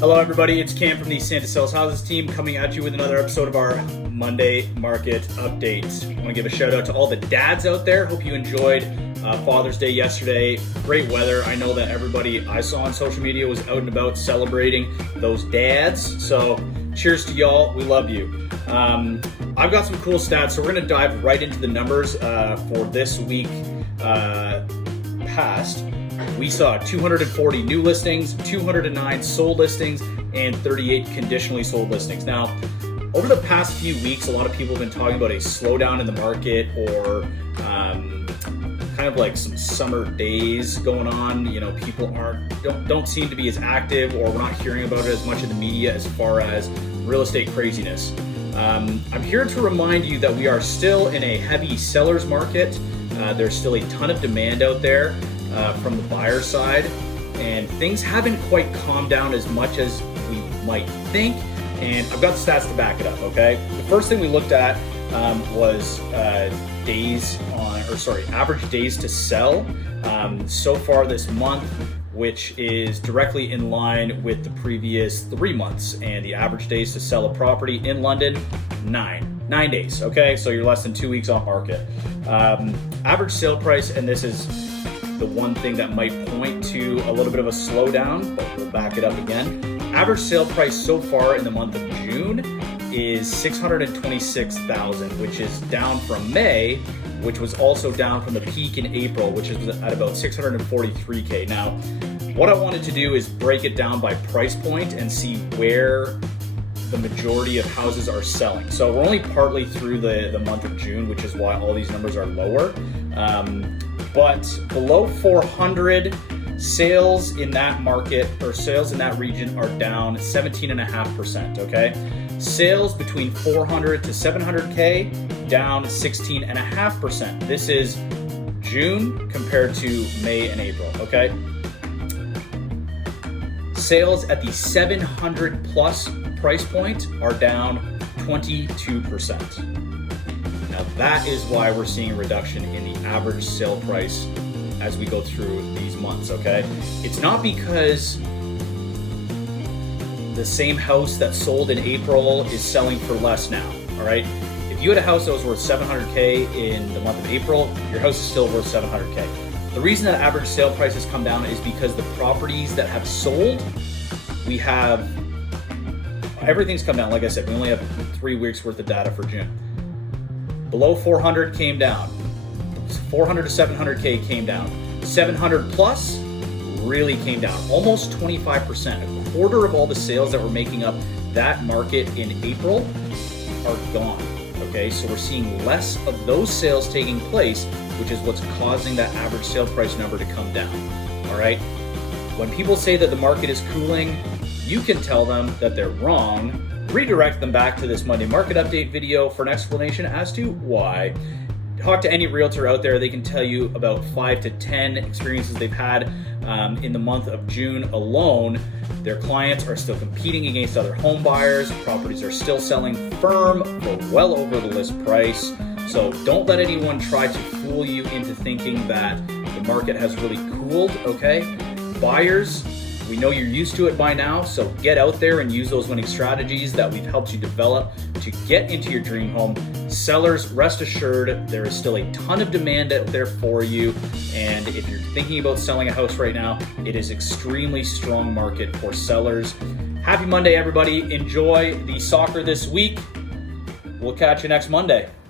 Hello everybody, it's Cam from the Santa Sells Houses team coming at you with another episode of our Monday Market Update. I want to give a shout out to all the dads out there. Hope you enjoyed Father's Day yesterday. Great weather. I know that everybody I saw on social media was out and about celebrating those dads. So cheers to y'all. We love you. I've got some cool stats, so we're going to dive right into the numbers for this week past. We saw 240 new listings, 209 sold listings, and 38 conditionally sold listings. Now, over the past few weeks, a lot of people have been talking about a slowdown in the market or kind of like some summer days going on. You know, people don't seem to be as active, or we're not hearing about it as much in the media as far as real estate craziness. I'm here to remind you that we are still in a heavy seller's market. There's still a ton of demand out there from the buyer side, and things haven't quite calmed down as much as we might think, and I've got the stats to back it up, okay? The first thing we looked at was average days to sell so far this month, which is directly in line with the previous 3 months, and the average days to sell a property in London, 9 days, okay? So you're less than 2 weeks on market. Average sale price, and this is the one thing that might point to a little bit of a slowdown, but we'll back it up again. Average sale price so far in the month of June is $626,000, which is down from May, which was also down from the peak in April, which is at about $643K. Now, what I wanted to do is break it down by price point and see where the majority of houses are selling. So we're only partly through the month of June, which is why all these numbers are lower. But below 400, sales in that market or sales in that region are down 17.5%, okay? Sales between 400 to 700K, down 16.5%. This is June compared to May and April, okay? Sales at the 700 plus price point are down 22%. Now that is why we're seeing a reduction in the average sale price as we go through these months, okay? It's not because the same house that sold in April is selling for less now, all right? If you had a house that was worth 700K in the month of April, your house is still worth 700K. The reason that average sale price has come down is because the properties that have sold, everything's come down. Like I said, we only have 3 weeks worth of data for June. Below 400 came down. 400 to 700K came down. 700 plus really came down, almost 25%. A quarter of all the sales that were making up that market in April are gone. Okay, so we're seeing less of those sales taking place, which is what's causing that average sale price number to come down. All right, when people say that the market is cooling, you can tell them that they're wrong. Redirect them back to this Monday Market Update video for an explanation as to why. Talk to any realtor out there. They can tell you about 5 to 10 experiences they've had in the month of June alone. Their clients are still competing against other home buyers. Properties are still selling firm for well over the list price. So don't let anyone try to fool you into thinking that the market has really cooled, okay? Buyers, we know you're used to it by now, so get out there and use those winning strategies that we've helped you develop to get into your dream home. Sellers, rest assured, there is still a ton of demand out there for you, and if you're thinking about selling a house right now, it is extremely strong market for sellers. Happy Monday, everybody. Enjoy the soccer this week. We'll catch you next Monday.